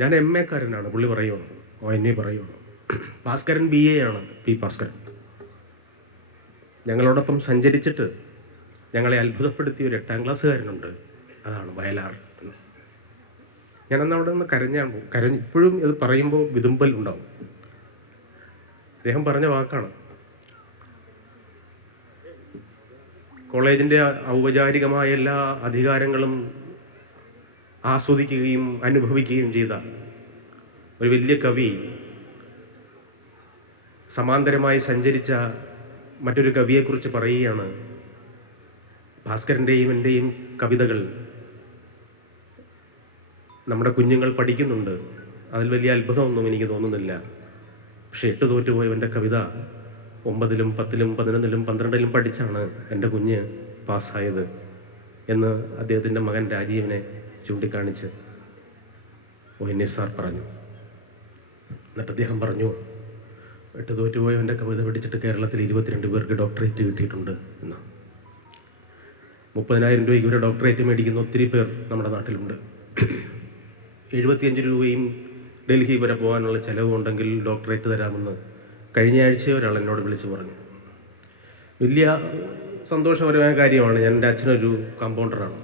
ഞാൻ MA കാരനാണ്, പുള്ളി പറയുകയാണ്. NA പറയുകയാണ്. ഭാസ്കരൻ BA ആണ്, P ഭാസ്കരൻ. ഞങ്ങളോടൊപ്പം സഞ്ചരിച്ചിട്ട് ഞങ്ങളെ അത്ഭുതപ്പെടുത്തിയ ഒരു 8ാം ക്ലാസ്സുകാരനുണ്ട്, അതാണ് വയലാർ. ഞാനന്ന് അവിടെ നിന്ന് കരഞ്ഞ് ഇപ്പോഴും ഇത് പറയുമ്പോൾ വിതുമ്പൽ ഉണ്ടാവും. അദ്ദേഹം പറഞ്ഞ വാക്കാണ്, കോളേജിൻ്റെ ഔപചാരികമായ എല്ലാ അധികാരങ്ങളും ആസ്വദിക്കുകയും അനുഭവിക്കുകയും ചെയ്ത ഒരു വലിയ കവി സമാന്തരമായി സഞ്ചരിച്ച മറ്റൊരു കവിയെക്കുറിച്ച് പറയുകയാണ്, ഭാസ്കരൻ്റെയും എൻ്റെയും കവിതകൾ നമ്മുടെ കുഞ്ഞുങ്ങൾ പഠിക്കുന്നുണ്ട്, അതിൽ വലിയ അത്ഭുതമൊന്നും എനിക്ക് തോന്നുന്നില്ല. പക്ഷെ 8 തോറ്റുപോയവൻ്റെ കവിത 9ലും 10ലും 11ലും 12ലും പഠിച്ചാണ് എൻ്റെ കുഞ്ഞ് പാസ്സായത് എന്ന് അദ്ദേഹത്തിൻ്റെ മകൻ രാജീവിനെ ചൂണ്ടിക്കാണിച്ച് NA സാർ പറഞ്ഞു. എന്നിട്ട് അദ്ദേഹം പറഞ്ഞു, 8 തോറ്റുപോയവൻ്റെ കവിത പഠിച്ചിട്ട് കേരളത്തിൽ 22 പേർക്ക് ഡോക്ടറേറ്റ് കിട്ടിയിട്ടുണ്ട് എന്ന്. 30,000 രൂപയ്ക്ക് ഒരു ഡോക്ടറേറ്റ് മേടിക്കുന്ന ഒത്തിരി പേർ നമ്മുടെ നാട്ടിലുണ്ട്. 75 രൂപയും ഡൽഹി വരെ പോകാനുള്ള ചിലവുണ്ടെങ്കിൽ ഡോക്ടറേറ്റ് തരാമെന്ന് കഴിഞ്ഞ ആഴ്ച ഒരാൾ എന്നോട് വിളിച്ച് പറഞ്ഞു. വലിയ സന്തോഷപരമായ കാര്യമാണ്. എൻ്റെ അച്ഛനൊരു കമ്പൗണ്ടറാണ്.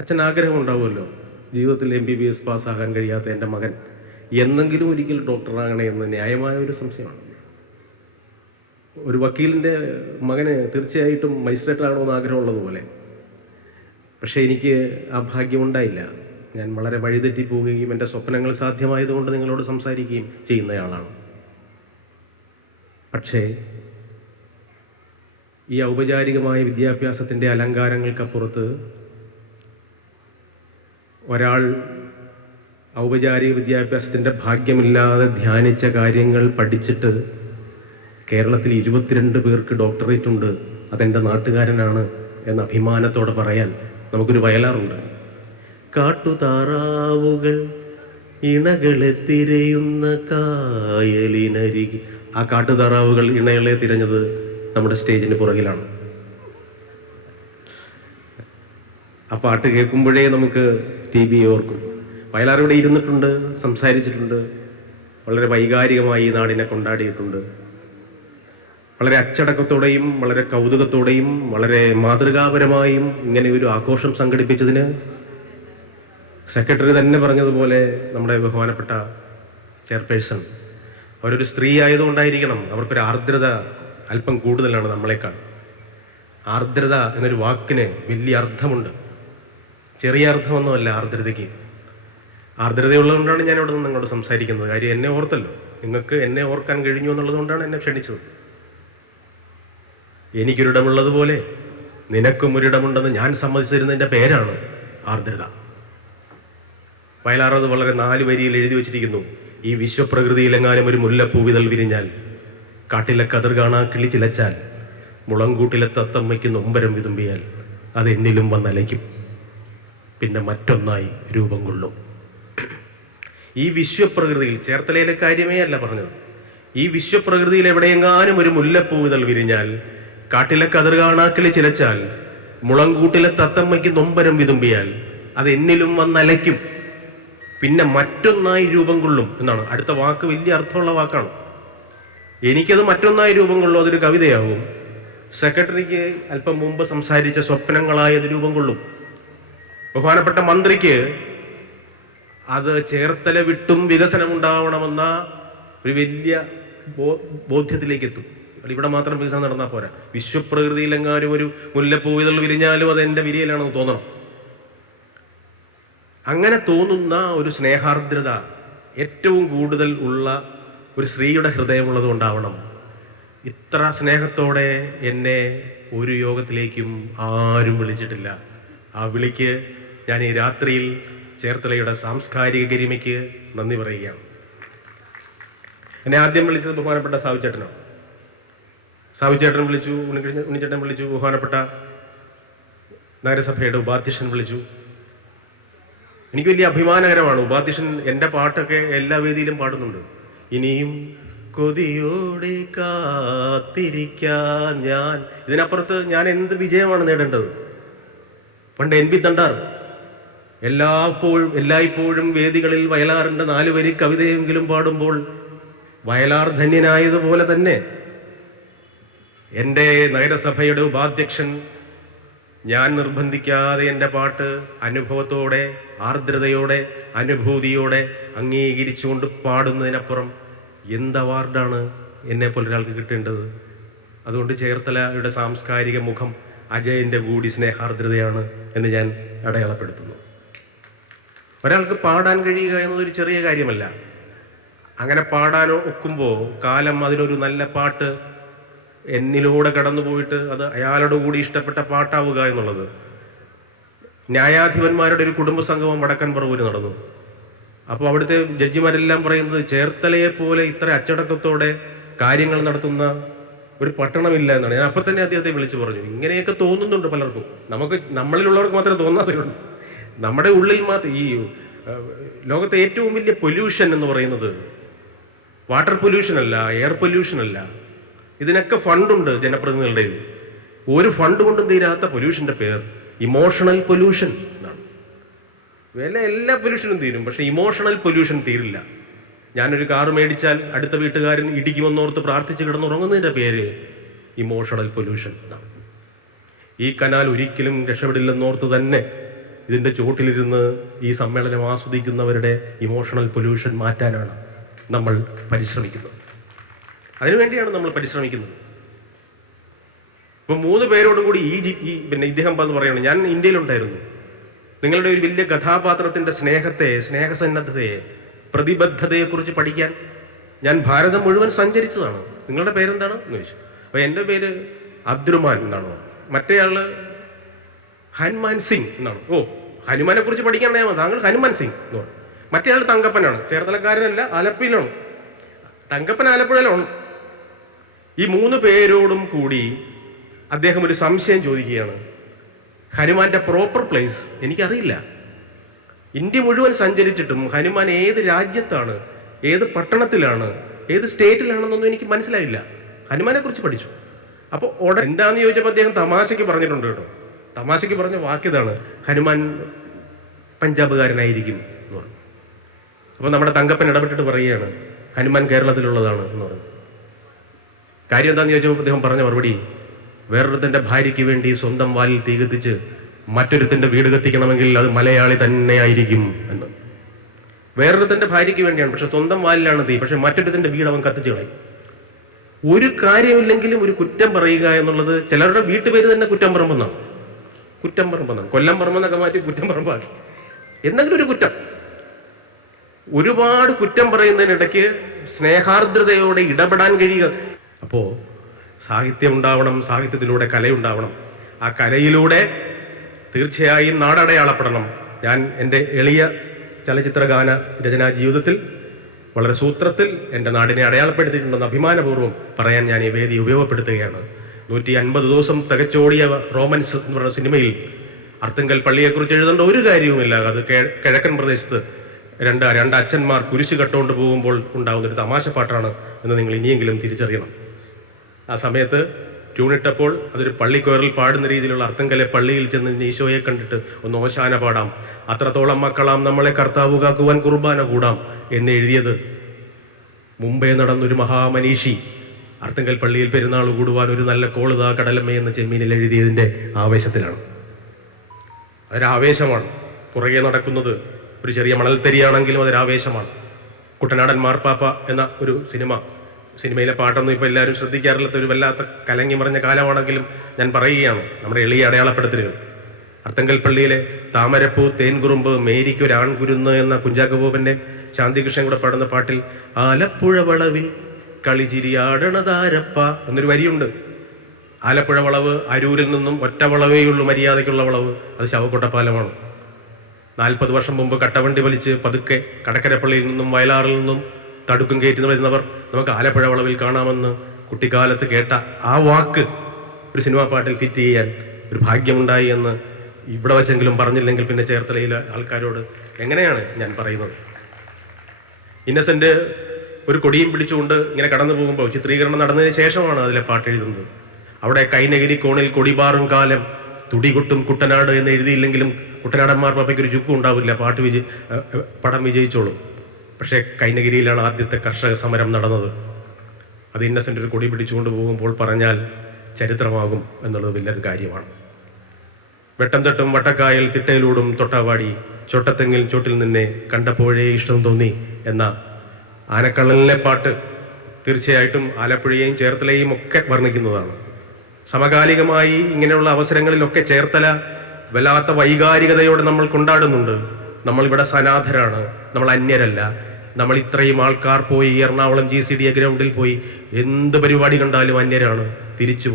അച്ഛൻ ആഗ്രഹം ഉണ്ടാവുമല്ലോ, ജീവിതത്തിൽ MBBS പാസ്സാകാൻ കഴിയാത്ത എൻ്റെ മകൻ എന്നെങ്കിലും ഒരിക്കൽ ഡോക്ടറാകണേ എന്ന് ന്യായമായ ഒരു സംശയമാണ്. ഒരു വക്കീലിൻ്റെ മകന് തീർച്ചയായിട്ടും മജിസ്ട്രേറ്റ് ആകണമെന്ന് ആഗ്രഹമുള്ളതുപോലെ. പക്ഷേ എനിക്ക് ആ ഭാഗ്യമുണ്ടായില്ല. ഞാൻ വളരെ വഴിതെറ്റിപ്പോവുകയും എൻ്റെ സ്വപ്നങ്ങൾ സാധ്യമായതുകൊണ്ട് നിങ്ങളോട് സംസാരിക്കുകയും ചെയ്യുന്നയാളാണ്. പക്ഷേ ഈ ഔപചാരികമായ വിദ്യാഭ്യാസത്തിൻ്റെ അലങ്കാരങ്ങൾക്കപ്പുറത്ത് ഒരാൾ ഔപചാരിക വിദ്യാഭ്യാസത്തിൻ്റെ ഭാഗ്യമില്ലാതെ ധ്യാനിച്ച കാര്യങ്ങൾ പഠിച്ചിട്ട് കേരളത്തിൽ 22 പേർക്ക് ഡോക്ടറേറ്റ് ഉണ്ട്, അതെൻ്റെ നാട്ടുകാരനാണ് എന്ന അഭിമാനത്തോടെ പറയാൻ നമുക്കൊരു വയലാറുണ്ട്. കാട്ടുതാറാവുകൾ ഇണകളെ തിരയുന്ന കായലിനരികെ. ആ കാട്ടുതാറാവുകൾ ഇണകളെ തിരഞ്ഞത് നമ്മുടെ സ്റ്റേജിന് പുറകിലാണ്. ആ പാട്ട് കേൾക്കുമ്പോഴേ നമുക്ക് TB ഓർക്കും. വയലാർ ഇവിടെ ഇരുന്നിട്ടുണ്ട്, സംസാരിച്ചിട്ടുണ്ട്, വളരെ വൈകാരികമായി ഈ നാടിനെ കൊണ്ടാടിയിട്ടുണ്ട്. വളരെ അച്ചടക്കത്തോടെയും വളരെ കൗതുകത്തോടെയും വളരെ മാതൃകാപരമായും ഇങ്ങനെ ഒരു ആഘോഷം സംഘടിപ്പിച്ചതിന് സെക്രട്ടറി തന്നെ പറഞ്ഞതുപോലെ നമ്മുടെ ബഹുമാനപ്പെട്ട ചെയർപേഴ്സൺ, അവരൊരു സ്ത്രീ ആയതുകൊണ്ടായിരിക്കണം അവർക്കൊരു ആർദ്രത അല്പം കൂടുതലാണ് നമ്മളെക്കാൾ. ആർദ്രത എന്നൊരു വാക്കിന് വലിയ അർത്ഥമുണ്ട്, ചെറിയ അർത്ഥമൊന്നുമല്ല ആർദ്രതയ്ക്ക്. ആർദ്രതയുള്ളതുകൊണ്ടാണ് ഞാൻ ഇവിടെ നിന്ന് നിങ്ങളോട് സംസാരിക്കുന്നത്. കാര്യം എന്നെ ഓർത്തല്ലോ, നിങ്ങൾക്ക് എന്നെ ഓർക്കാൻ കഴിഞ്ഞു എന്നുള്ളതുകൊണ്ടാണ് എന്നെ ക്ഷണിച്ചത്. എനിക്കൊരിടമുള്ളതുപോലെ നിനക്കും ഒരിടമുണ്ടെന്ന് ഞാൻ സമ്മതിച്ചിരുന്നതിൻ്റെ പേരാണ് ആർദ്രത. വയലാർ അത് വളരെ 4 വരിയിൽ എഴുതി വച്ചിരിക്കുന്നു. ഈ വിശ്വപ്രകൃതിയിലെങ്ങാനും ഒരു മുല്ലപ്പൂവിതൾ വിരിഞ്ഞാൽ, കാട്ടിലെ കതിർ കാണാ കിളി ചിലച്ചാൽ, മുളങ്കൂട്ടിലെ തത്തമ്മയ്ക്ക് നൊമ്പരം വിതുമ്പിയാൽ, അത് എന്നിലും വന്നലയ്ക്കും, പിന്നെ മറ്റൊന്നായി രൂപം കൊള്ളും. ഈ വിശ്വപ്രകൃതിയിൽ, ചേർത്തലയിലെ കാര്യമേ അല്ല പറഞ്ഞത്, ഈ വിശ്വപ്രകൃതിയിൽ എവിടെയെങ്ങാനും ഒരു മുല്ലപ്പൂവിതൾ വിരിഞ്ഞാൽ, കാട്ടിലെ കതിർ കാണാ കിളി ചിലച്ചാൽ, മുളങ്കൂട്ടിലെ തത്തമ്മയ്ക്ക് നൊമ്പരം വിതുമ്പിയാൽ, അത് എന്നിലും വന്നലയ്ക്കും, പിന്നെ മറ്റൊന്നായി രൂപം കൊള്ളും എന്നാണ്. അടുത്ത വാക്ക് വലിയ അർത്ഥമുള്ള വാക്കാണ്. എനിക്കത് മറ്റൊന്നായി രൂപം കൊള്ളും, അതൊരു കവിതയാവും. സെക്രട്ടറിക്ക് അല്പം മുമ്പ് സംസാരിച്ച സ്വപ്നങ്ങളായി അത് രൂപം കൊള്ളും. ബഹുമാനപ്പെട്ട മന്ത്രിക്ക് അത് ചേർത്തല വിട്ടും വികസനം ഉണ്ടാവണമെന്ന ഒരു വലിയ ബോധ്യത്തിലേക്ക് എത്തും. ഇവിടെ മാത്രം വികസനം നടന്നാൽ പോരാ, വിശ്വപ്രകൃതിയിലെങ്ങാനും ഒരു മുല്ലപ്പൂവിതൾ വിരിഞ്ഞാലും അത് എൻ്റെ വിരിയലാണെന്ന് തോന്നണം. അങ്ങനെ തോന്നുന്ന ഒരു സ്നേഹാർദ്രത ഏറ്റവും കൂടുതൽ ഉള്ള ഒരു സ്ത്രീയുടെ ഹൃദയമുള്ളത് കൊണ്ടാവണം ഇത്ര സ്നേഹത്തോടെ എന്നെ ഒരു യോഗത്തിലേക്കും ആരും വിളിച്ചിട്ടില്ല. ആ വിളിക്ക് ഞാൻ ഈ രാത്രിയിൽ ചേർത്തലയുടെ സാംസ്കാരിക ഗരിമയ്ക്ക് നന്ദി പറയുകയാണ്. എന്നെ ആദ്യം വിളിച്ചത് ബഹുമാനപ്പെട്ട സാവിച്ചേട്ടനാണ്. സാവിച്ചേട്ടൻ വിളിച്ചു, ഉണ്ണിച്ചേട്ടൻ വിളിച്ചു, ബഹുമാനപ്പെട്ട നഗരസഭയുടെ ഉപാധ്യക്ഷൻ വിളിച്ചു. എനിക്ക് വലിയ അഭിമാനകരമാണ്. ഉപാധ്യക്ഷൻ എൻ്റെ പാട്ടൊക്കെ എല്ലാ വേദിയിലും പാടുന്നുണ്ട്. ഇനിയും കൊതിയോടെ കാത്തിരിക്കാൻ ഞാൻ. ഇതിനപ്പുറത്ത് ഞാൻ എന്ത് വിജയമാണ് നേടേണ്ടത്? പണ്ട് NB തണ്ടാർ എല്ലായ്പ്പോഴും വേദികളിൽ വയലാറിന്റെ 4 വരി കവിതയെങ്കിലും പാടുമ്പോൾ വയലാർ ധന്യനായതുപോലെ തന്നെ എൻ്റെ നഗരസഭയുടെ ഉപാധ്യക്ഷൻ ഞാൻ നിർബന്ധിക്കാതെ എൻ്റെ പാട്ട് അനുഭവത്തോടെ, ആർദ്രതയോടെ, അനുഭൂതിയോടെ അംഗീകരിച്ചുകൊണ്ട് പാടുന്നതിനപ്പുറം എന്ത് അവാർഡാണ് എന്നെ പോലെ ഒരാൾക്ക് കിട്ടേണ്ടത്? അതുകൊണ്ട് ചേർത്തലയുടെ സാംസ്കാരിക മുഖം അജയൻ്റെ കൂടി സ്നേഹാർദ്രതയാണ് എന്ന് ഞാൻ അടയാളപ്പെടുത്തുന്നു. ഒരാൾക്ക് പാടാൻ കഴിയുക എന്നതൊരു ചെറിയ കാര്യമല്ല. അങ്ങനെ പാടാനോ ഒക്കുമ്പോൾ കാലം അതിനൊരു നല്ല പാട്ട് എന്നിലൂടെ കടന്നു പോയിട്ട് അത് അയാളുടെ കൂടി ഇഷ്ടപ്പെട്ട പാട്ടാവുക എന്നുള്ളത്. ന്യായാധിപന്മാരുടെ ഒരു കുടുംബ സംഗമം വടക്കൻ പറവൂര് നടന്നു. അപ്പോൾ അവിടുത്തെ ജഡ്ജിമാരെല്ലാം പറയുന്നത് ചേർത്തലയെ പോലെ ഇത്ര അച്ചടക്കത്തോടെ കാര്യങ്ങൾ നടത്തുന്ന ഒരു പട്ടണമില്ല എന്നാണ്. ഞാൻ അപ്പം തന്നെ അദ്ദേഹത്തെ വിളിച്ചു പറഞ്ഞു, ഇങ്ങനെയൊക്കെ തോന്നുന്നുണ്ട് പലർക്കും, നമ്മളിലുള്ളവർക്ക് മാത്രമേ തോന്നാതെ ഉള്ളൂ. നമ്മുടെ ഉള്ളിൽ മാത്രം ഈ ലോകത്തെ ഏറ്റവും വലിയ പൊല്യൂഷൻ എന്ന് പറയുന്നത് വാട്ടർ പൊല്യൂഷൻ അല്ല, എയർ പൊല്യൂഷൻ അല്ല. ഇതിനൊക്കെ ഫണ്ടുണ്ട് ജനപ്രതിനിധികളുടെ. ഒരു ഫണ്ട് കൊണ്ടും തീരാത്ത പൊല്യൂഷന്റെ പേർ ഇമോഷണൽ പൊല്യൂഷൻ എന്നാണ്. എല്ലാ പൊല്യൂഷനും തീരും, പക്ഷെ ഇമോഷണൽ പൊല്യൂഷൻ തീരില്ല. ഞാനൊരു കാറ് മേടിച്ചാൽ അടുത്ത വീട്ടുകാരൻ ഇടിക്കുമെന്നോർത്ത് പ്രാർത്ഥിച്ച് കിടന്നുറങ്ങുന്നതിൻ്റെ പേര് ഇമോഷണൽ പൊല്യൂഷൻ എന്നാണ്. ഈ കനാൽ ഒരിക്കലും രക്ഷപ്പെടില്ലെന്നോർത്ത് തന്നെ ഇതിൻ്റെ ചോട്ടിലിരുന്ന് ഈ സമ്മേളനം ആസ്വദിക്കുന്നവരുടെ ഇമോഷണൽ പൊല്യൂഷൻ മാറ്റാനാണ് നമ്മൾ പരിശ്രമിക്കുന്നത്. അതിനുവേണ്ടിയാണ് നമ്മൾ പരിശ്രമിക്കുന്നത്. ഇപ്പം 3 പേരോടും കൂടി പിന്നെ ഇദ്ദേഹം എന്ന് പറയുന്നത്, ഞാൻ ഇന്ത്യയിലുണ്ടായിരുന്നു. നിങ്ങളുടെ ഒരു വലിയ കഥാപാത്രത്തിൻ്റെ സ്നേഹസന്നദ്ധതയെ, പ്രതിബദ്ധതയെക്കുറിച്ച് പഠിക്കാൻ ഞാൻ ഭാരതം മുഴുവൻ സഞ്ചരിച്ചതാണ്. നിങ്ങളുടെ പേരെന്താണ് എന്ന് ചോദിച്ചു. അപ്പോൾ എൻ്റെ പേര് അബ്ദുറഹ്മാൻ എന്നാണ്. മറ്റേയാള് ഹനുമാൻ സിംഗ് എന്നാണ്. ഓ, ഹനുമാനെ കുറിച്ച് പഠിക്കാനാണ് താങ്കൾ ഹനുമാൻ സിംഗ് എന്ന് പറഞ്ഞു. മറ്റേയാൾ തങ്കപ്പനാണ്. ചേർത്തലക്കാരനല്ല, ആലപ്പുഴയിലാണ്. തങ്കപ്പൻ ആലപ്പുഴയിലാണ്. ഈ 3 പേരോടും കൂടി അദ്ദേഹം ഒരു സംശയം ചോദിക്കുകയാണ്. ഹനുമാന്റെ പ്രോപ്പർ പ്ലേസ് എനിക്കറിയില്ല. ഇന്ത്യ മുഴുവൻ സഞ്ചരിച്ചിട്ടും ഹനുമാൻ ഏത് രാജ്യത്താണ്, ഏത് പട്ടണത്തിലാണ്, ഏത് സ്റ്റേറ്റിലാണെന്നൊന്നും എനിക്ക് മനസ്സിലായില്ല. ഹനുമാനെ കുറിച്ച് പഠിച്ചു. അപ്പോൾ എന്താന്ന് ചോദിച്ചപ്പോൾ അദ്ദേഹം തമാശയ്ക്ക് പറഞ്ഞിട്ടുണ്ട് കേട്ടോ. തമാശയ്ക്ക് പറഞ്ഞ വാക്കിതാണ്, ഹനുമാൻ പഞ്ചാബുകാരനായിരിക്കും എന്ന് പറഞ്ഞു. അപ്പോൾ നമ്മുടെ തങ്കപ്പൻ ഇടപെട്ടിട്ട് പറയുകയാണ്, ഹനുമാൻ കേരളത്തിലുള്ളതാണ് എന്ന് പറഞ്ഞു. കാര്യം എന്താണെന്ന് ചോദിച്ചപ്പോൾ അദ്ദേഹം പറഞ്ഞ മറുപടി, വേറൊരുത്തൻ്റെ ഭാര്യയ്ക്ക് വേണ്ടി സ്വന്തം വാലിൽ തീ കത്തിച്ച് മറ്റൊരുത്തൻ്റെ വീട് കത്തിക്കണമെങ്കിൽ അത് മലയാളി തന്നെയായിരിക്കും എന്ന്. വേറൊരുത്തൻ്റെ ഭാര്യയ്ക്ക് വേണ്ടിയാണ്, പക്ഷെ സ്വന്തം വാലിലാണ് തീ, പക്ഷെ മറ്റൊരുത്തൻ്റെ വീട് അവൻ കത്തിച്ച് കളയും. ഒരു കാര്യമില്ലെങ്കിലും ഒരു കുറ്റം പറയുക എന്നുള്ളത് ചിലരുടെ വീട്ടുപേര് തന്നെ കുറ്റംപറമ്പെന്നാണ്. കൊല്ലം പറമ്പെന്നൊക്കെ മാറ്റി കുറ്റംപറമ്പാക്കി. എന്തെങ്കിലും ഒരു കുറ്റം, ഒരുപാട് കുറ്റം പറയുന്നതിനിടയ്ക്ക് സ്നേഹാർദ്രതയോടെ ഇടപെടാൻ കഴിയുക. അപ്പോൾ സാഹിത്യം ഉണ്ടാവണം, സാഹിത്യത്തിലൂടെ കലയുണ്ടാവണം. ആ കലയിലൂടെ തീർച്ചയായും നാടടയാളപ്പെടണം. ഞാൻ എൻ്റെ എളിയ ചലച്ചിത്രഗാന രചനാ ജീവിതത്തിൽ വളരെ സൂത്രത്തിൽ എൻ്റെ നാടിനെ അടയാളപ്പെടുത്തിയിട്ടുണ്ടെന്ന് അഭിമാനപൂർവ്വം പറയാൻ ഞാൻ ഈ വേദി ഉപയോഗപ്പെടുത്തുകയാണ്. 150 ദിവസം തികച്ചോടിയ റോമൻസ് എന്ന് പറയുന്ന സിനിമയിൽ അർത്തുങ്കൽ പള്ളിയെക്കുറിച്ച് എഴുതേണ്ട ഒരു കാര്യവുമില്ല. അത് കിഴക്കൻ പ്രദേശത്ത് രണ്ട് അച്ഛന്മാർ കുരിശ് കട്ടുകൊണ്ട് പോകുമ്പോൾ ഉണ്ടാകുന്നൊരു തമാശ പാട്ടാണ് എന്ന് നിങ്ങൾ ഇനിയെങ്കിലും തിരിച്ചറിയണം. ആ സമയത്ത് ട്യൂണിട്ടപ്പോൾ അതൊരു പള്ളിക്കോറിൽ പാടുന്ന രീതിയിലുള്ള അർത്തുങ്കലെ പള്ളിയിൽ ചെന്ന് ഈശോയെ കണ്ടിട്ട് ഒന്ന് ഓശാന പാടാം, അത്രത്തോളം മക്കളാം നമ്മളെ കർത്താവ് കാക്കുവാൻ കുർബാന കൂടാം എന്ന് എഴുതിയത് മുമ്പേ നടന്നൊരു മഹാമനീഷി അർത്തുങ്കൽ പള്ളിയിൽ പെരുന്നാൾ കൂടുവാൻ ഒരു നല്ല കോളുതാ കടലമ്മ എന്ന ചെമ്മീനിൽ എഴുതിയതിൻ്റെ ആവേശത്തിലാണ്. അതൊരാവേശമാണ്. പുറകെ നടക്കുന്നത് ഒരു ചെറിയ മണൽത്തരിയാണെങ്കിലും അതൊരാവേശമാണ്. കുട്ടനാടൻ മാർപ്പാപ്പ എന്ന ഒരു സിനിമയിലെ പാട്ടൊന്നും ഇപ്പോൾ എല്ലാവരും ശ്രദ്ധിക്കാറില്ലാത്ത ഒരു വല്ലാത്ത കലങ്ങി മറിഞ്ഞ കാലമാണെങ്കിലും ഞാൻ പറയുകയാണ്, നമ്മുടെ എളിയ അടയാളപ്പെടുത്തലുകൾ. അർത്തുങ്കൽ പള്ളിയിലെ താമരപ്പൂ തേൻകുറുമ്പ് മേരിക്കൊരാൺകുരുന്ന് എന്ന കുഞ്ചാക്കോ ബോബൻ്റെ ശാന്തികൃഷ്ണൻ കൂടെ പാടുന്ന പാട്ടിൽ ആലപ്പുഴ വളവിൽ കളിചിരിയാടണതാരപ്പ എന്നൊരു വരിയുണ്ട്. ആലപ്പുഴ വളവ് അരൂരിൽ നിന്നും ഒറ്റ വളവേയുള്ളൂ മര്യാദയ്ക്കുള്ള വളവ്, അത് ശവക്കൊട്ടപ്പാലമാണ്. 40 വർഷം മുമ്പ് കട്ടവണ്ടി വലിച്ച് പതുക്കെ കടക്കരപ്പള്ളിയിൽ നിന്നും വയലാറിൽ നിന്നും തടുക്കും കയറ്റി വരുന്നവർ നമുക്ക് ആലപ്പുഴ വളവിൽ കാണാമെന്ന് കുട്ടിക്കാലത്ത് കേട്ട ആ വാക്ക് ഒരു സിനിമാ പാട്ടിൽ ഫിറ്റ് ചെയ്യാൻ ഒരു ഭാഗ്യമുണ്ടായി എന്ന് ഇവിടെ വച്ചെങ്കിലും പറഞ്ഞില്ലെങ്കിൽ പിന്നെ ചേർത്തലയിലെ ആൾക്കാരോട് എങ്ങനെയാണ് ഞാൻ പറയുന്നത്? ഇന്നസെന്റ് ഒരു കൊടിയും പിടിച്ചുകൊണ്ട് ഇങ്ങനെ കടന്നു പോകുമ്പോൾ ചിത്രീകരണം നടന്നതിന് ശേഷമാണ് അതിലെ പാട്ട് എഴുതുന്നത്. അവിടെ കൈനഗിരി കോണിൽ കൊടിപാറും കാലം തുടികൊട്ടും കുട്ടനാട് എന്ന് എഴുതിയില്ലെങ്കിലും കുട്ടനാടന്മാർ പാപ്പയ്ക്ക് ഒരു ചുക്കും ഉണ്ടാവില്ല, പടം വിജയിച്ചോളും. പക്ഷേ കൈനഗിരിയിലാണ് ആദ്യത്തെ കർഷക സമരം നടന്നത്. അത് ഇന്നസെൻ്റ് ഒരു കൊടി പിടിച്ചുകൊണ്ട് പോകുമ്പോൾ പറഞ്ഞാൽ ചരിത്രമാകും എന്നുള്ളത് വലിയൊരു കാര്യമാണ്. വെട്ടം തട്ടും വട്ടക്കായൽ തിട്ടയിലൂടും തൊട്ടാവാടി ചൊട്ടത്തെങ്ങിൽ ചോട്ടിൽ നിന്നെ കണ്ടപ്പോഴേ ഇഷ്ടം തോന്നി എന്ന ആനക്കള്ളലിലെ പാട്ട് തീർച്ചയായിട്ടും ആലപ്പുഴയെയും ചേർത്തലയും ഒക്കെ വർണ്ണിക്കുന്നതാണ്. സമകാലികമായി ഇങ്ങനെയുള്ള അവസരങ്ങളിലൊക്കെ ചേർത്തല വല്ലാത്ത വൈകാരികതയോടെ നമ്മൾ കൊണ്ടാടുന്നുണ്ട്. നമ്മളിവിടെ സനാഥരാണ്, നമ്മൾ അന്യരല്ല. നമ്മൾ ഇത്രയും ആൾക്കാർ പോയി എറണാകുളം GCD ഗ്രൗണ്ടിൽ പോയി എന്ത് പരിപാടി കണ്ടാലും അന്യരാണ്, തിരിച്ചു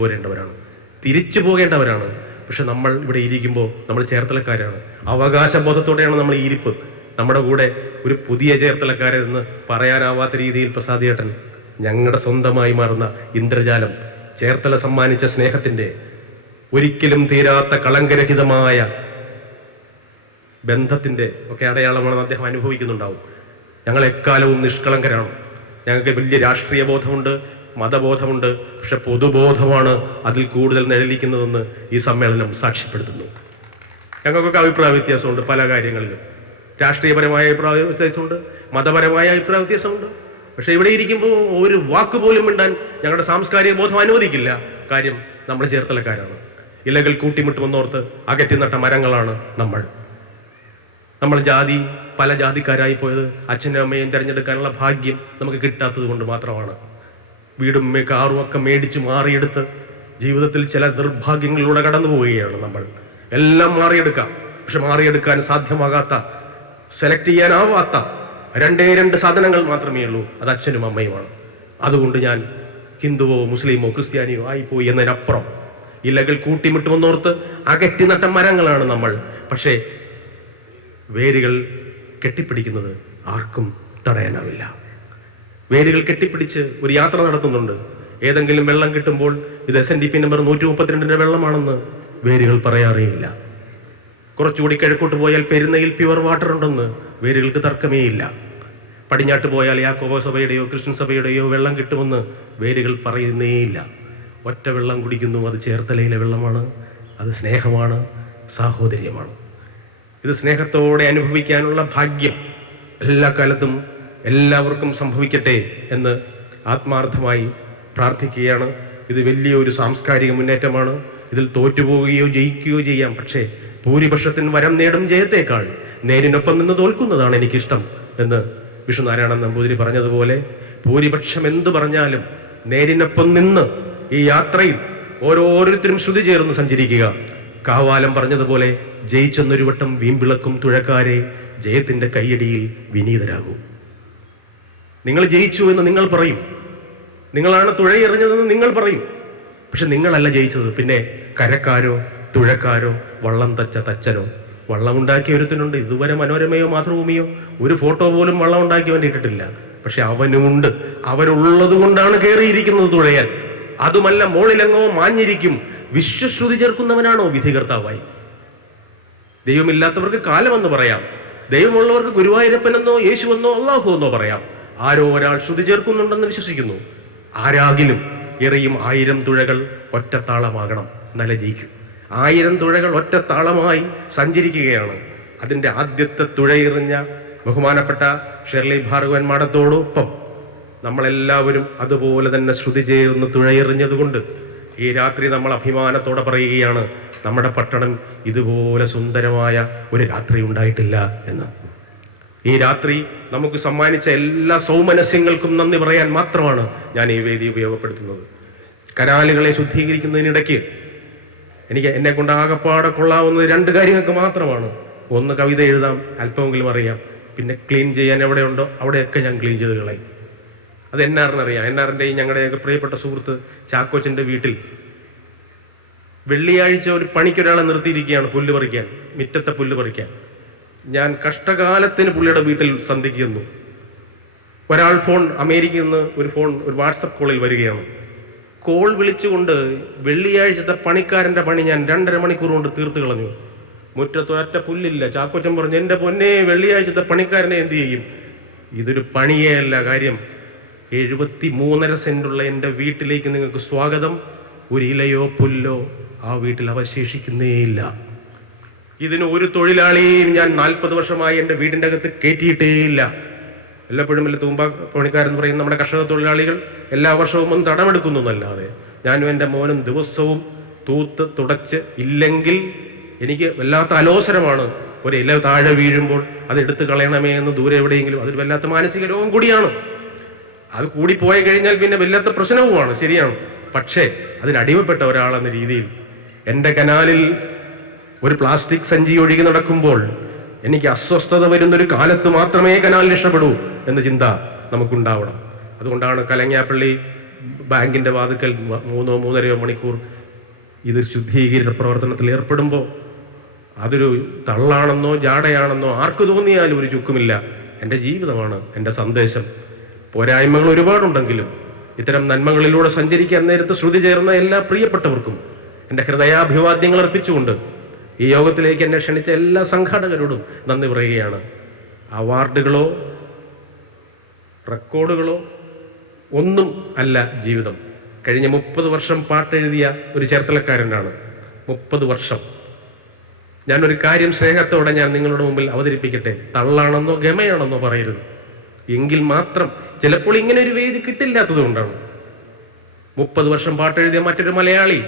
പോകേണ്ടവരാണ്. പക്ഷെ നമ്മൾ ഇവിടെ ഇരിക്കുമ്പോൾ നമ്മൾ ചേർത്തലക്കാരാണ്. അവകാശബോധത്തോടെയാണ് നമ്മൾ ഈ ഇരിപ്പ്. നമ്മുടെ കൂടെ ഒരു പുതിയ ചേർത്തലക്കാരെന്ന് പറയാനാവാത്ത രീതിയിൽ പ്രസാദേട്ടൻ ഞങ്ങളുടെ സ്വന്തമായി മാറുന്ന ഇന്ദ്രജാലം, ചേർത്തല സമ്മാനിച്ച സ്നേഹത്തിൻ്റെ ഒരിക്കലും തീരാത്ത കളങ്കരഹിതമായ ബന്ധത്തിൻ്റെ ഒക്കെ അടയാളമാണെന്ന് അദ്ദേഹം അനുഭവിക്കുന്നുണ്ടാവും. ഞങ്ങൾ എക്കാലവും നിഷ്കളങ്കരാണ്. ഞങ്ങൾക്ക് വലിയ രാഷ്ട്രീയ ബോധമുണ്ട്, മതബോധമുണ്ട്. പക്ഷെ പൊതുബോധമാണ് അതിൽ കൂടുതൽ നിഴലിക്കുന്നതെന്ന് ഈ സമ്മേളനം സാക്ഷ്യപ്പെടുത്തുന്നു. ഞങ്ങൾക്കൊക്കെ അഭിപ്രായ വ്യത്യാസമുണ്ട് പല കാര്യങ്ങളിലും. രാഷ്ട്രീയപരമായ അഭിപ്രായ വ്യത്യാസമുണ്ട്, മതപരമായ അഭിപ്രായ വ്യത്യാസമുണ്ട്. പക്ഷെ ഇവിടെ ഇരിക്കുമ്പോൾ ഒരു വാക്ക് പോലും മിണ്ടാൻ ഞങ്ങളുടെ സാംസ്കാരിക ബോധം അനുവദിക്കില്ല. കാര്യം നമ്മൾ ചേർത്തലക്കാരാണ്. ഇലകൾ കൂട്ടിമുട്ടുമെന്നോർത്ത് അകറ്റി നട്ട മരങ്ങളാണ് നമ്മൾ പല ജാതിക്കാരായി പോയത് അച്ഛനും അമ്മയും തിരഞ്ഞെടുക്കാനുള്ള ഭാഗ്യം നമുക്ക് കിട്ടാത്തത് കൊണ്ട് മാത്രമാണ്. വീടും കാറും ഒക്കെ മേടിച്ച് മാറിയെടുത്ത് ജീവിതത്തിൽ ചില നിർഭാഗ്യങ്ങളിലൂടെ കടന്നു പോവുകയാണ് നമ്മൾ. എല്ലാം മാറിയെടുക്കാം, പക്ഷെ മാറിയെടുക്കാൻ സാധ്യമാകാത്ത, സെലക്ട് ചെയ്യാനാവാത്ത രണ്ട് സാധനങ്ങൾ മാത്രമേ ഉള്ളൂ. അത് അച്ഛനും അമ്മയുമാണ്. അതുകൊണ്ട് ഞാൻ ഹിന്ദുവോ മുസ്ലിമോ ക്രിസ്ത്യാനിയോ ആയിപ്പോയി എന്നതിനപ്പുറം ഇലകൾ കൂട്ടിമുട്ടുമെന്നോർത്ത് അകറ്റി നട്ട മരങ്ങളാണ് നമ്മൾ. പക്ഷേ വേരുകൾ കെട്ടിപ്പിടിക്കുന്നത് ആർക്കും തടയാനാവില്ല. വേരുകൾ കെട്ടിപ്പിടിച്ച് ഒരു യാത്ര നടത്തുന്നുണ്ട്. ഏതെങ്കിലും വെള്ളം കിട്ടുമ്പോൾ ഇത് SNDP നമ്പർ 132 വെള്ളമാണെന്ന് വേരുകൾ പറയാറേയില്ല. കുറച്ചുകൂടി കിഴക്കോട്ട് പോയാൽ പെരുന്നയിൽ പ്യുവർ വാട്ടർ ഉണ്ടെന്ന് വേരുകൾക്ക് തർക്കമേ ഇല്ല. പടിഞ്ഞാട്ട് പോയാൽ യാക്കോബ സഭയുടെയോ ക്രിസ്ത്യൻ സഭയുടെയോ വെള്ളം കിട്ടുമെന്ന് വേരുകൾ പറയുന്നേയില്ല. ഒറ്റ വെള്ളം കുടിക്കുന്നു, അത് ചേർത്തലയിലെ വെള്ളമാണ്. അത് സ്നേഹമാണ്, സാഹോദര്യമാണ്. ഇത് സ്നേഹത്തോടെ അനുഭവിക്കാനുള്ള ഭാഗ്യം എല്ലാ കാലത്തും എല്ലാവർക്കും സംഭവിക്കട്ടെ എന്ന് ആത്മാർത്ഥമായി പ്രാർത്ഥിക്കുകയാണ്. ഇത് വലിയൊരു സാംസ്കാരിക മുന്നേറ്റമാണ്. ഇതിൽ തോറ്റുപോവുകയോ ജയിക്കുകയോ ചെയ്യാം. പക്ഷേ ഭൂരിപക്ഷത്തിന് വരം നേടും ജയത്തേക്കാൾ നേരിനൊപ്പം നിന്ന് തോൽക്കുന്നതാണ് എനിക്കിഷ്ടം എന്ന് വിഷ്ണുനാരായണൻ നമ്പൂതിരി പറഞ്ഞതുപോലെ, ഭൂരിപക്ഷം എന്തു പറഞ്ഞാലും നേരിനൊപ്പം നിന്ന് ഈ യാത്രയിൽ ഓരോരുത്തരും ശ്രുതി ചേർന്ന് സഞ്ചരിക്കുക. കാവാലം പറഞ്ഞതുപോലെ ജയിച്ചെന്നൊരു വട്ടം വീമ്പിളക്കും തുഴക്കാരെ, ജയത്തിന്റെ കയ്യടിയിൽ വിനീതരാകൂ. നിങ്ങൾ ജയിച്ചു എന്ന് നിങ്ങൾ പറയും, നിങ്ങളാണ് തുഴയെറിഞ്ഞതെന്ന് നിങ്ങൾ പറയും. പക്ഷെ നിങ്ങളല്ല ജയിച്ചത്. പിന്നെ കരക്കാരോ തുഴക്കാരോ വള്ളം തച്ചനോ, വള്ളം ഉണ്ടാക്കിയ ഒരുത്തനുണ്ട്. ഇതുവരെ മനോരമയോ മാതൃഭൂമിയോ ഒരു ഫോട്ടോ പോലും വള്ളം ഉണ്ടാക്കി വേണ്ടി ഇട്ടിട്ടില്ല. പക്ഷെ അവനുമുണ്ട്. അവനുള്ളത് കൊണ്ടാണ് കയറിയിരിക്കുന്നത് തുഴയാൻ. അതുമല്ല മോളിലെങ്ങോ മാഞ്ഞിരിക്കും. വിശ്വശ്രുതി ചേർക്കുന്നവനാണോ വിധികർത്താവായി? ദൈവമില്ലാത്തവർക്ക് കാലമെന്ന് പറയാം, ദൈവമുള്ളവർക്ക് ഗുരുവായൂരപ്പനെന്നോ യേശുവെന്നോ അള്ളാഹു എന്നോ പറയാം. ആരോ ഒരാൾ ശ്രുതി ചേർക്കുന്നുണ്ടെന്ന് വിശ്വസിക്കുന്നു. ആരാകിലും എറിയും 1000 തുഴകൾ ഒറ്റത്താളമാകണം, നല്ല ജയിക്കും. 1000 തുഴകൾ ഒറ്റത്താളമായി സഞ്ചരിക്കുകയാണ്. അതിൻ്റെ ആദ്യത്തെ തുഴയെറിഞ്ഞ ബഹുമാനപ്പെട്ട ഷെർലി ഭാർഗവൻ മാഡത്തോടൊപ്പം നമ്മളെല്ലാവരും അതുപോലെ തന്നെ ശ്രുതി ചേർന്ന് തുഴയെറിഞ്ഞതുകൊണ്ട് ഈ രാത്രി നമ്മൾ അഭിമാനത്തോടെ പറയുകയാണ്, നമ്മുടെ പട്ടണം ഇതുപോലെ സുന്ദരമായ ഒരു രാത്രി ഉണ്ടായിട്ടില്ല എന്ന്. ഈ രാത്രി നമുക്ക് സമ്മാനിച്ച എല്ലാ സൗമനസ്യങ്ങൾക്കും നന്ദി പറയാൻ മാത്രമാണ് ഞാൻ ഈ വേദി ഉപയോഗപ്പെടുത്തുന്നത്. കനാലുകളെ ശുദ്ധീകരിക്കുന്നതിനിടയ്ക്ക് എന്നെ കൊണ്ട് ആകപ്പാടെ കൊള്ളാവുന്നത് 2 കാര്യങ്ങൾക്ക് മാത്രമാണ്. ഒന്ന്, കവിത എഴുതാം, അല്പമെങ്കിലും അറിയാം. പിന്നെ ക്ലീൻ ചെയ്യാൻ എവിടെയുണ്ടോ അവിടെയൊക്കെ ഞാൻ ക്ലീൻ ചെയ്ത് കളയും. അത് NR-അറിയാം. NR-ൻ്റെയും ഞങ്ങളുടെയൊക്കെ പ്രിയപ്പെട്ട സുഹൃത്ത് ചാക്കോച്ചൻ്റെ വീട്ടിൽ വെള്ളിയാഴ്ച ഒരു പണിക്കൊരാളെ നിർത്തിയിരിക്കുകയാണ് പുല്ല് പറിക്കാൻ, മുറ്റത്തെ പുല്ല് പറിക്കാൻ. ഞാൻ കഷ്ടകാലത്തിന് പുള്ളിയുടെ വീട്ടിൽ സന്ധിക്കുന്നു. ഒരാൾ അമേരിക്കയിൽ നിന്ന് ഒരു വാട്സപ്പ് കോളിൽ വരികയാണ്. കോൾ വിളിച്ചുകൊണ്ട് വെള്ളിയാഴ്ചത്തെ പണിക്കാരൻ്റെ പണി ഞാൻ 2.5 മണിക്കൂർ കൊണ്ട് തീർത്ത് കളഞ്ഞു. മുറ്റത്ത് ഒറ്റ പുല്ലില്ല. ചാക്കോച്ചൻ പറഞ്ഞു, എൻ്റെ പൊന്നെ, വെള്ളിയാഴ്ചത്തെ പണിക്കാരനെ എന്ത് ചെയ്യും? ഇതൊരു പണിയേ അല്ല. കാര്യം 73.5 സെന്റുള്ള എൻ്റെ വീട്ടിലേക്ക് നിങ്ങൾക്ക് സ്വാഗതം. ഒരു ഇലയോ പുല്ലോ ആ വീട്ടിൽ അവശേഷിക്കുന്നേയില്ല. ഇതിന് ഒരു തൊഴിലാളിയെയും ഞാൻ 40 വർഷമായി എൻ്റെ വീടിൻ്റെ അകത്ത് കയറ്റിയിട്ടേയില്ല. എല്ലാപ്പോഴും വല്ല തൂമ്പ പണിക്കാരെന്ന് പറയുന്ന നമ്മുടെ കർഷക തൊഴിലാളികൾ എല്ലാ വർഷവും ഒന്ന് തടമെടുക്കുന്നു എന്നല്ലാതെ ഞാനും എൻ്റെ മോനും ദിവസവും തൂത്ത് തുടച്ച് ഇല്ലെങ്കിൽ എനിക്ക് വല്ലാത്ത അലോസരമാണ്. ഒരു ഇല താഴെ വീഴുമ്പോൾ അത് എടുത്ത് കളയണമേ എന്ന് ദൂരെ എവിടെയെങ്കിലും, അതൊരു വല്ലാത്ത മാനസിക രോഗം കൂടിയാണ്. അത് കൂടിപ്പോയി കഴിഞ്ഞാൽ പിന്നെ വല്ലാത്ത പ്രശ്നവുമാണ്, ശരിയാണ്. പക്ഷേ അതിനടിമപ്പെട്ട ഒരാളെന്ന രീതിയിൽ എൻ്റെ കനാലിൽ ഒരു പ്ലാസ്റ്റിക് സഞ്ചി ഒഴുകി നടക്കുമ്പോൾ എനിക്ക് അസ്വസ്ഥത വരുന്നൊരു കാലത്ത് മാത്രമേ കനാലിൽ ഇഷ്ടപ്പെടൂ എന്ന ചിന്ത നമുക്കുണ്ടാവണം. അതുകൊണ്ടാണ് കലങ്ങാപ്പള്ളി ബാങ്കിൻ്റെ വാതിക്കൽ 3-3.5 മണിക്കൂർ ഇത് ശുദ്ധീകരണ പ്രവർത്തനത്തിൽ ഏർപ്പെടുമ്പോൾ അതൊരു തള്ളാണെന്നോ ജാടയാണെന്നോ ആർക്ക് തോന്നിയാലും ഒരു ചുക്കുമില്ല. എൻ്റെ ജീവിതമാണ് എൻ്റെ സന്ദേശം. പോരായ്മകൾ ഒരുപാടുണ്ടെങ്കിലും ഇത്തരം നന്മകളിലൂടെ സഞ്ചരിക്കാൻ നേരത്ത് ശ്രുതി ചേർന്ന എല്ലാ പ്രിയപ്പെട്ടവർക്കും എൻ്റെ ഹൃദയാഭിവാദ്യങ്ങൾ അർപ്പിച്ചുകൊണ്ട് ഈ യോഗത്തിലേക്ക് എന്നെ ക്ഷണിച്ച എല്ലാ സംഘാടകരോടും നന്ദി പറയുകയാണ്. അവാർഡുകളോ റെക്കോർഡുകളോ ഒന്നും അല്ല ജീവിതം. കഴിഞ്ഞ 30 വർഷം പാട്ടെഴുതിയ ഒരു ചേർത്തലക്കാരനാണ്. 30 വർഷം. ഞാനൊരു കാര്യം സ്നേഹത്തോടെ ഞാൻ നിങ്ങളുടെ മുമ്പിൽ അവതരിപ്പിക്കട്ടെ. തള്ളാണെന്നോ ഗമയാണെന്നോ പറയരുത്. എങ്കിൽ മാത്രം ചിലപ്പോൾ ഇങ്ങനെ ഒരു വേദി കിട്ടില്ലാത്തത് കൊണ്ടാണ്. 30 വർഷം പാട്ടെഴുതിയ മറ്റൊരു മലയാളി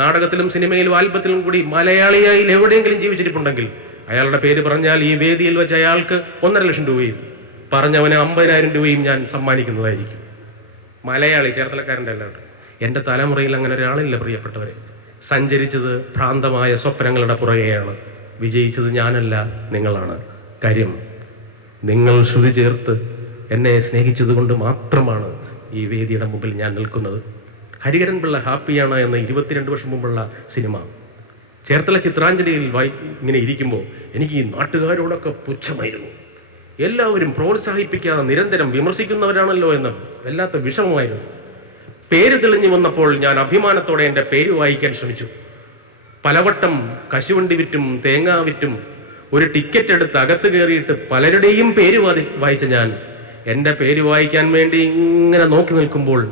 നാടകത്തിലും സിനിമയിലും ആൽബത്തിലും കൂടി മലയാളിയായി എവിടെയെങ്കിലും ജീവിച്ചിരിപ്പുണ്ടെങ്കിൽ അയാളുടെ പേര് പറഞ്ഞാൽ ഈ വേദിയിൽ വെച്ച് അയാൾക്ക് 1.5 ലക്ഷം രൂപയും പറഞ്ഞവന് 50,000 രൂപയും ഞാൻ സമ്മാനിക്കുന്നതായിരിക്കും. മലയാളി, ചേർത്തലക്കാരൻ്റെ അല്ലാണ്ട്. എൻ്റെ തലമുറയിൽ അങ്ങനെ ഒരാളില്ല പ്രിയപ്പെട്ടവരെ. സഞ്ചരിച്ചത് ഭ്രാന്തമായ സ്വപ്നങ്ങളുടെ പുറകെയാണ്. വിജയിച്ചത് ഞാനല്ല, നിങ്ങളാണ്. കാര്യം നിങ്ങൾ ശ്രുതി ചേർത്ത് എന്നെ സ്നേഹിച്ചത് കൊണ്ട് മാത്രമാണ് ഈ വേദിയുടെ മുമ്പിൽ ഞാൻ നിൽക്കുന്നത്. ഹരിഹരൻ പിള്ള ഹാപ്പിയാണ് എന്ന 22 വർഷം മുമ്പുള്ള സിനിമ ചേർത്തല ചിത്രാഞ്ജലിയിൽ ഇങ്ങനെ ഇരിക്കുമ്പോൾ എനിക്ക് ഈ നാട്ടുകാരോടൊക്കെ പുച്ഛമായിരുന്നു. എല്ലാവരും പ്രോത്സാഹിപ്പിക്കാതെ നിരന്തരം വിമർശിക്കുന്നവരാണല്ലോ എന്ന് വല്ലാത്ത വിഷമമായിരുന്നു. പേര് തെളിഞ്ഞു വന്നപ്പോൾ ഞാൻ അഭിമാനത്തോടെ എൻ്റെ പേര് വായിക്കാൻ ശ്രമിച്ചു. പലവട്ടം കശുവണ്ടി വിറ്റും തേങ്ങ വിറ്റും ഒരു ടിക്കറ്റ് എടുത്ത് അകത്ത് കയറിയിട്ട് പലരുടെയും പേര് വായിച്ച ഞാൻ എൻ്റെ പേര് വായിക്കാൻ വേണ്ടി ഇങ്ങനെ നോക്കി നിൽക്കുമ്പോൾ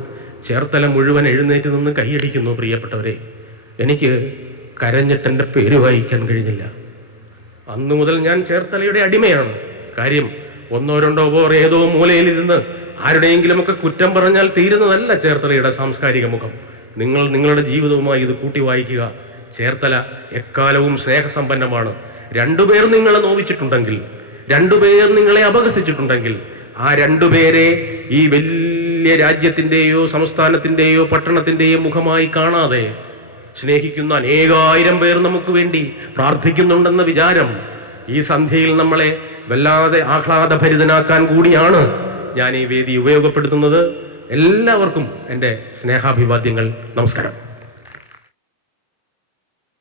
ചേർത്തല മുഴുവൻ എഴുന്നേറ്റ് നിന്ന് കൈയടിക്കുന്നു. പ്രിയപ്പെട്ടവരെ, എനിക്ക് കരഞ്ഞിട്ട് എൻ്റെ പേര് വായിക്കാൻ കഴിഞ്ഞില്ല. അന്നു മുതൽ ഞാൻ ചേർത്തലയുടെ അടിമയാണ്. കാര്യം 1-2 പേർ ഏതോ മൂലയിലിരുന്ന് ആരുടെയെങ്കിലുമൊക്കെ കുറ്റം പറഞ്ഞാൽ തീരുന്നതല്ല ചേർത്തലയുടെ സാംസ്കാരിക മുഖം. നിങ്ങൾ നിങ്ങളുടെ ജീവിതവുമായി ഇത് കൂട്ടി വായിക്കുക. ചേർത്തല എക്കാലവും സ്നേഹസമ്പന്നമാണ്. 2 പേർ നിങ്ങളെ നോവിച്ചിട്ടുണ്ടെങ്കിൽ, 2 പേർ നിങ്ങളെ അപഹസിച്ചിട്ടുണ്ടെങ്കിൽ, ആ 2 പേരെ ഈ വലിയ രാജ്യത്തിൻ്റെയോ സംസ്ഥാനത്തിൻ്റെയോ പട്ടണത്തിൻ്റെയോ മുഖമായി കാണാതെ സ്നേഹിക്കുന്ന അനേകായിരം പേർ നമുക്ക് വേണ്ടി പ്രാർത്ഥിക്കുന്നുണ്ടെന്ന വിചാരം ഈ സന്ധ്യയിൽ നമ്മളെ വല്ലാതെ ആഹ്ലാദഭരിതനാക്കാൻ കൂടിയാണ് ഞാൻ ഈ വേദി ഉപയോഗപ്പെടുത്തുന്നത്. എല്ലാവർക്കും എൻ്റെ സ്നേഹാഭിവാദ്യങ്ങൾ. നമസ്കാരം.